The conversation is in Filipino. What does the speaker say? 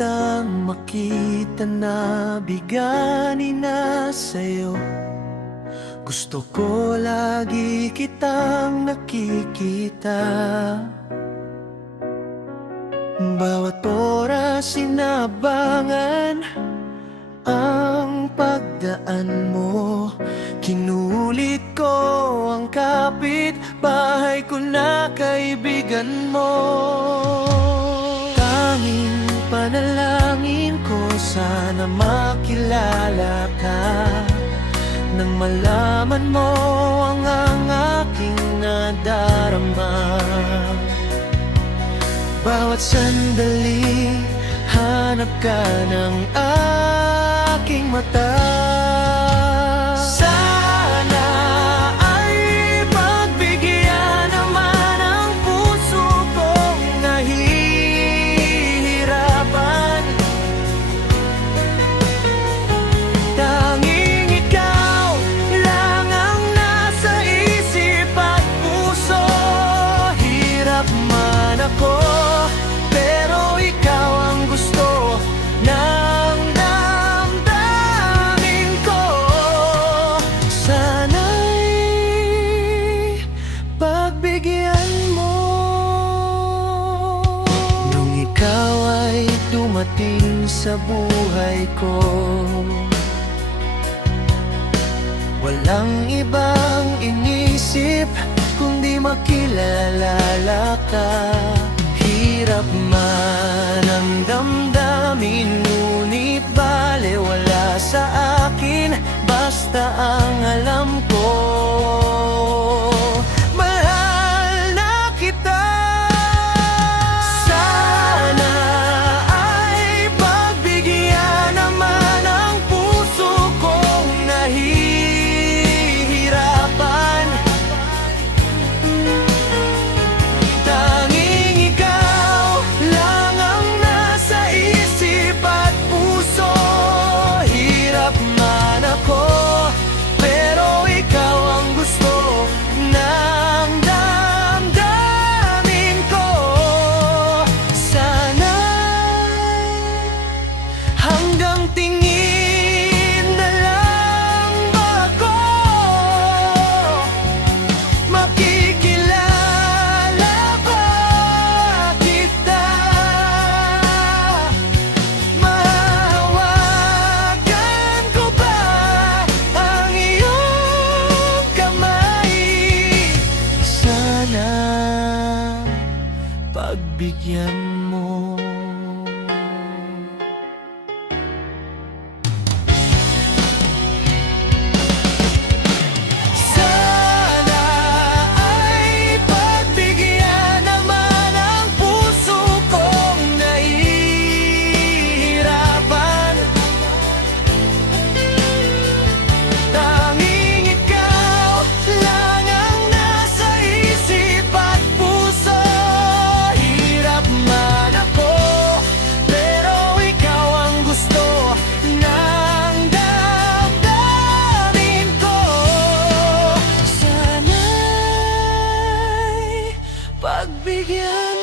kitang makita na bigani na sa'yo. Gusto ko lagi kitang nakikita. Bawat oras inabangan ang pagdaan mo. Kinulit ko ang kapit bahay ko na kaibigan mo. Tanging panalangin ko, sana makilala ka nang malaman mo ang aking nadarama. Bawat sandali, hanap ka ng aking mata. Sana ay pagbigyan naman ang puso kong nahihirapan. Tanging ikaw lang ang nasa isip at puso. Hirap man ako, pero ikaw ang gusto ng damdamin ko. Sana'y pagbigyan mo. Nung ikaw ay dumating sa buhay ko, walang ibang inisip kundi makilala ka. Hirap man ang damdamin, ngunit balewala sa akin, basta ang alam ko, mahal na kita. Sana ay pagbigyan naman ang puso kong nahihirapan. Tanging ikaw lang ang nasa isip at puso. Hirap man ako, pero ikaw ang gusto ng damdamin ko. Sana'y hanggang tingin na lang ako makikilala ba kita? Mahawagan ko ba ang iyong kamay? Sana pagbigyan mo. Sana ay pagbigyan naman ang puso kong nahihirapan. Tanging ikaw lang ang nasa isip at puso. Hirap man ako, pero ikaw ang gusto ng damdamin ko. Sana'y pagbigyan